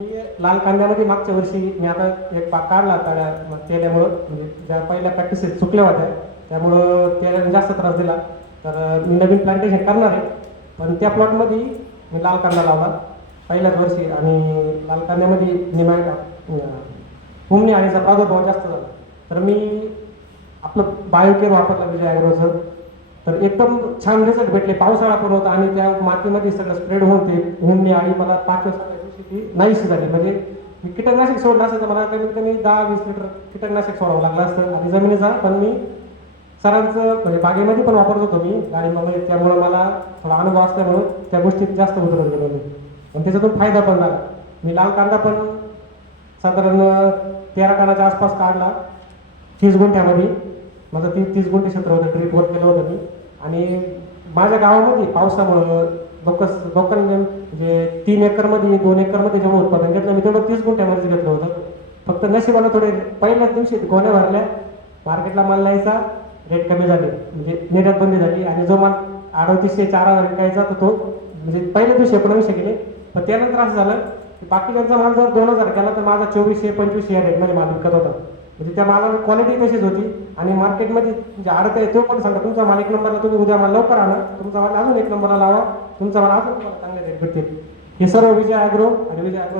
लाल कांद्यामध्ये मागच्या वर्षी मी आता एक पाक काढला केल्यामुळं, म्हणजे ज्या पहिल्या प्रॅक्टिसेस चुकल्या होत्या त्यामुळं त्याला जास्त त्रास दिला. तर मी नवीन प्लांटेशन करणार आहे, पण त्या प्लॉटमध्ये मी लाल कांदा लावला पहिल्याच वर्षी आणि लाल कांद्यामध्ये फुमणी आणीचा प्रादुर्भाव जास्त झाला. तर मी आपलं बायोकेअर वापरला विजय ॲग्रोचं. तर एकदम छान रिझल्ट भेटले. पावसाळा पण होता आणि त्या मातीमध्ये सगळं स्प्रेड होऊन ते फुमणी आणि मला 5 दिवशी ती नाहीशी झाली. म्हणजे मी कीटकनाशक सोडलं असं तर मला कमीत कमी 10-20 लिटर कीटकनाशक सोडावं लागलं असतं आणि जमिनीचा पण मी सरांचं म्हणजे बागेमध्ये पण वापरत होतो मी डाळिंबामध्ये. त्यामुळं मला थोडा अनुभव असल्यामुळं त्या गोष्टीत जास्त उतरत गेलो मी आणि त्याच्यातून फायदा पण झाला. मी लाल कांदा पण साधारण 13 टनाच्या आसपास काढला 30 गुंठ्यामध्ये. माझं 30 गुंठे क्षेत्र होतं, ड्रीपवर केलं होतं मी. आणि माझ्या गावामध्ये पावसामुळं लोकांनी म्हणजे 3 एकरमध्ये 2 एकरमध्ये जेव्हा उत्पादन घेतलं मी तेवढं 30 गुंठ्यामध्ये घेतलं होतं. फक्त नशिबानं थोडे पहिल्याच दिवशी गोण्या भरल्या, मार्केटला माल न्यायचा, रेट कमी झाले म्हणजे निर्यात बंदी झाली आणि जो माल 3800-4000 विकायचा तर तो म्हणजे पहिल्या दिवशी 1900 गेले. पण त्यानंतर असं झालं की बाकीच्यांचा माल जर 2000 केला तर माझा 2400-2500 या रेटमध्ये माल विकत होता. म्हणजे त्या मालाला क्वालिटी तशीच होती आणि मार्केटमध्ये म्हणजे आडत आहे तो पण सांगा तुमचा माल 1 नंबरला, तुम्ही उद्या माल लवकर आणा, तुमचा माल अजून 1 नंबरला लावा, तुमचा माल अजून तुम्हाला चांगले रेट भेटतील. हे सर्व विजय ॲग्रो आणि विजय ॲग्रो